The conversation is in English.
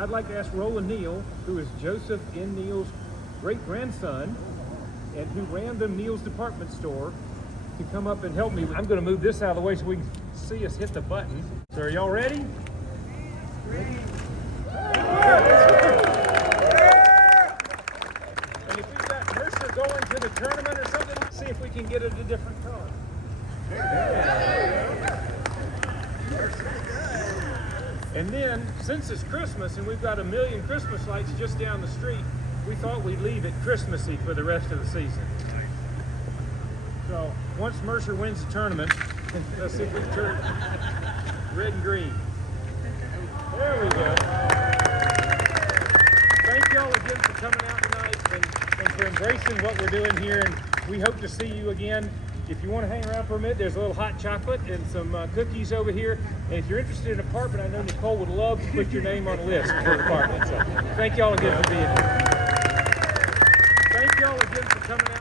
I'd like to ask Roland Neel, who is Joseph N. Neel's great-grandson and who ran the Neel's department store, to come up and help me. I'm going to move this out of the way so we can see us hit the button. So are y'all ready? Ready. And if we've got Mercer going to the tournament or something, let's see if we can get it a different color. And then, since it's Christmas and we've got 1 million Christmas lights just down the street, we thought we'd leave it Christmassy for the rest of the season. So, once Mercer wins the tournament, let's see if we can turn red and green. There we go. Thank y'all again for coming out tonight and for embracing what we're doing here, and we hope to see you again. If you want to hang around for a minute, there's a little hot chocolate and some cookies over here. And if you're interested in an apartment, I know Nicole would love to put your name on a list for an apartment. So thank y'all again for being here. Thank y'all again for coming out.